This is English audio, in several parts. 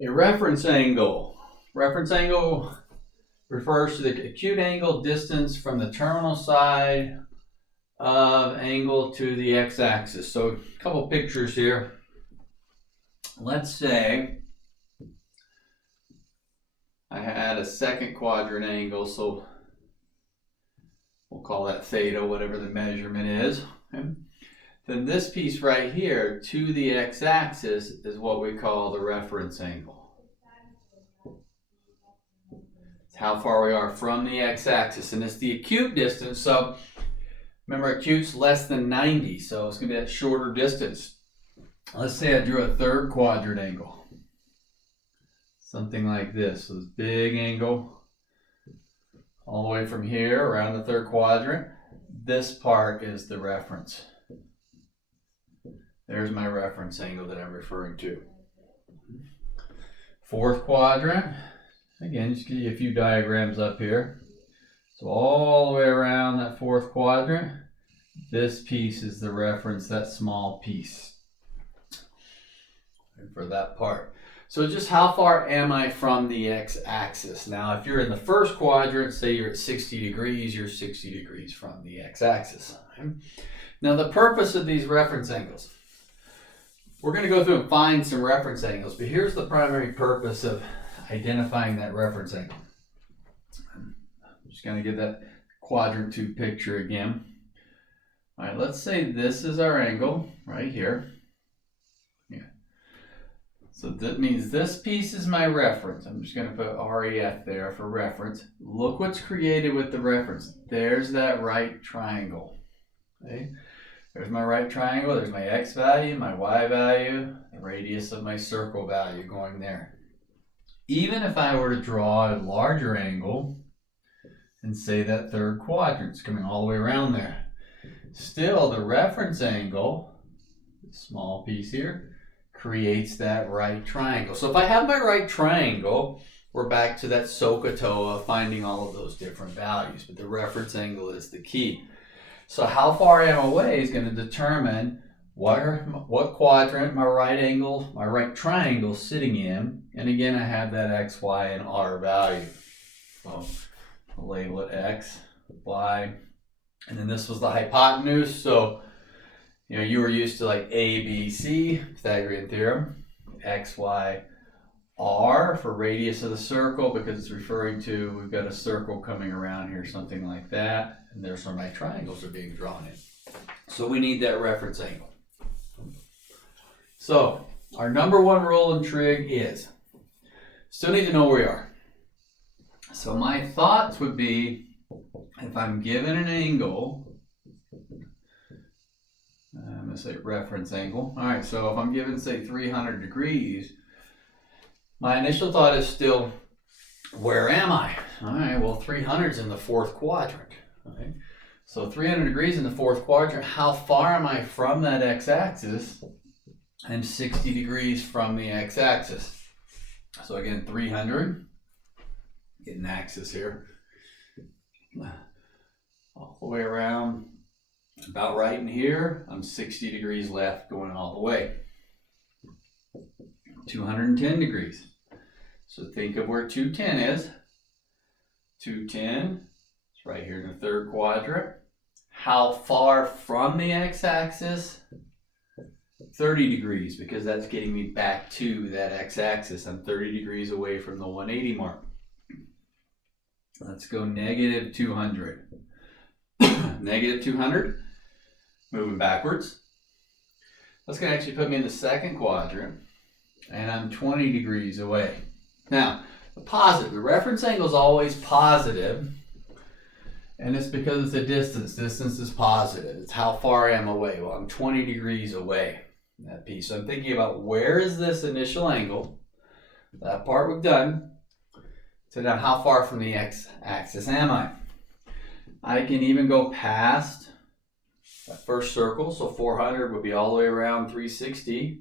A reference angle. Reference angle refers to the acute angle distance from the terminal side of angle to the x-axis. So a couple pictures here. Let's say I had a second quadrant angle, so we'll call that theta, whatever the measurement is. Okay. Then this piece right here to the x-axis is what we call the reference angle. It's how far we are from the x-axis, and it's the acute distance. So remember, acute's less than 90, so it's going to be that shorter distance. Let's say I drew a third quadrant angle. Something like this. So this big angle all the way from here around the third quadrant. This part is the reference. There's my reference angle that I'm referring to. Fourth quadrant. Again, just give you a few diagrams up here. So all the way around that fourth quadrant, this piece is the reference, that small piece. And for that part. So just how far am I from the x-axis? Now, if you're in the first quadrant, say you're at 60 degrees, you're 60 degrees from the x-axis. Now, the purpose of these reference angles. We're going to go through and find some reference angles, but here's the primary purpose of identifying that reference angle. I'm just going to get that quadrant 2 picture again. All right, let's say this is our angle right here. Yeah. So that means this piece is my reference. I'm just going to put REF there for reference. Look what's created with the reference. There's that right triangle. Okay? There's my right triangle, there's my x value, my y value, the radius of my circle value going there. Even if I were to draw a larger angle and say that third quadrant's coming all the way around there, still the reference angle, this small piece here, creates that right triangle. So if I have my right triangle, we're back to that SOHCAHTOA, finding all of those different values, but the reference angle is the key. So how far I am away is going to determine what quadrant my right angle, my right triangle is sitting in. And again, I have that x, y, and r value. So I'll label it x, y, and then this was the hypotenuse. So you were used to like A, B, C, Pythagorean theorem, x, y, r for radius of the circle, because it's referring to, we've got a circle coming around here, something like that. And there's where my triangles are being drawn in. So we need that reference angle. So our number one rule in trig is, still need to know where we are. So my thoughts would be, if I'm given an angle, I'm going to say reference angle. All right, so if I'm given, say, 300 degrees, my initial thought is still, where am I? All right, well, 300 is in the fourth quadrant. Okay. So 300 degrees in the fourth quadrant, how far am I from that x-axis? I'm 60 degrees from the x-axis. So again, 300, get an axis here, all the way around, about right in here, I'm 60 degrees left going all the way. 210 degrees. So think of where 210 is. 210. Right here in the third quadrant. How far from the x-axis? 30 degrees, because that's getting me back to that x-axis. I'm 30 degrees away from the 180 mark. Let's go negative 200. Negative 200, moving backwards. That's going to actually put me in the second quadrant, and I'm 20 degrees away. Now, the reference angle is always positive. And it's because it's a distance. Distance is positive. It's how far I am away. Well, I'm 20 degrees away, that piece. So I'm thinking about, where is this initial angle? That part we've done. So now how far from the x-axis am I? I can even go past that first circle. So 400 would be all the way around 360.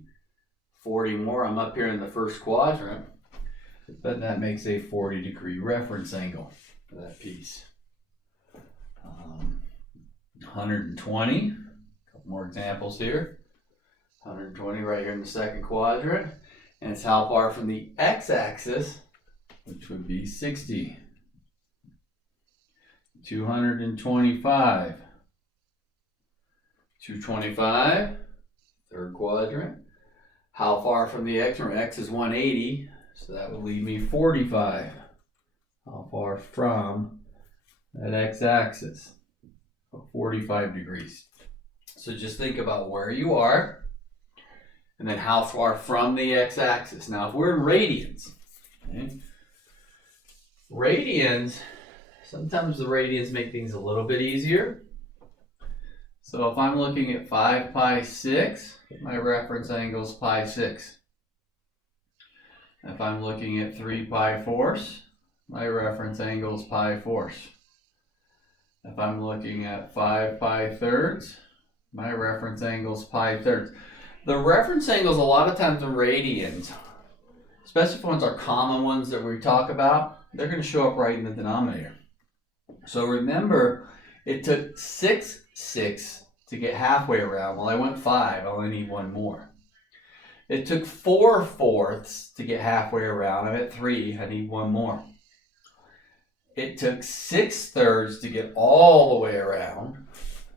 40 more. I'm up here in the first quadrant. But that makes a 40-degree reference angle for that piece. 120, a couple more examples here. 120 right here in the second quadrant. And it's how far from the x-axis, which would be 60. 225. 225, third quadrant. How far from the x? Remember, x is 180, so that would leave me 45. How far from that x-axis? 45 degrees. So just think about where you are, and then how far from the x-axis. Now, if we're in radians, okay, radians, sometimes the radians make things a little bit easier. So if I'm looking at 5 pi 6, my reference angle is pi 6. If I'm looking at 3 pi fourths, my reference angle is pi fourths. If I'm looking at 5 pi thirds, my reference angle is pi thirds. The reference angles a lot of times in radians, especially if ones are common ones that we talk about, they're going to show up right in the denominator. So remember, it took 6/6 to get halfway around. Well, I went 5, I only need one more. It took 4/4 to get halfway around. I'm at 3, I need one more. It took 6/3 to get all the way around.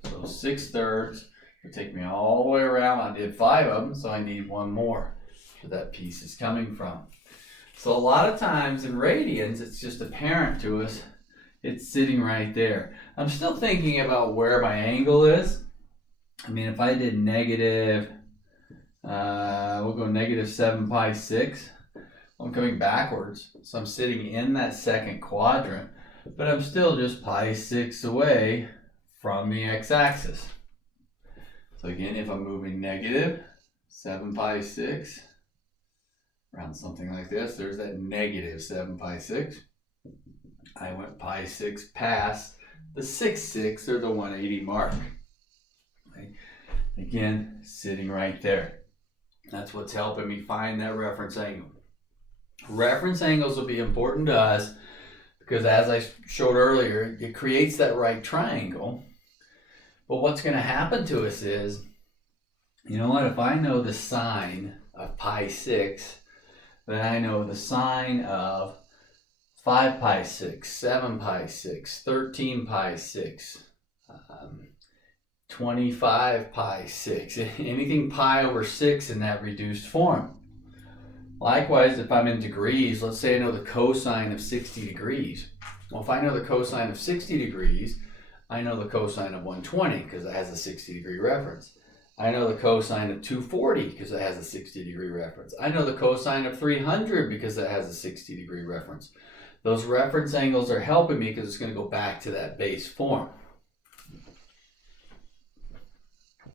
So 6/3 would take me all the way around. I did 5 of them, so I need one more where that piece is coming from. So a lot of times in radians, it's just apparent to us. It's sitting right there. I'm still thinking about where my angle is. I mean, if I did negative, we'll go negative 7 pi 6. I'm coming backwards, so I'm sitting in that second quadrant, but I'm still just pi 6 away from the x-axis. So again, if I'm moving negative 7 pi 6, around something like this, there's that negative 7 pi 6. I went pi 6 past the 6/6 or the 180 mark. Right? Again, sitting right there. That's what's helping me find that reference angle. Reference angles will be important to us because, as I showed earlier, it creates that right triangle. But what's going to happen to us is, you know what, if I know the sine of pi 6, then I know the sine of 5 pi 6, 7 pi 6, 13 pi 6, 25 pi 6, anything pi over 6 in that reduced form. Likewise, if I'm in degrees, let's say I know the cosine of 60 degrees. Well, if I know the cosine of 60 degrees, I know the cosine of 120 because it has a 60 degree reference. I know the cosine of 240 because it has a 60 degree reference. I know the cosine of 300 because it has a 60 degree reference. Those reference angles are helping me because it's going to go back to that base form.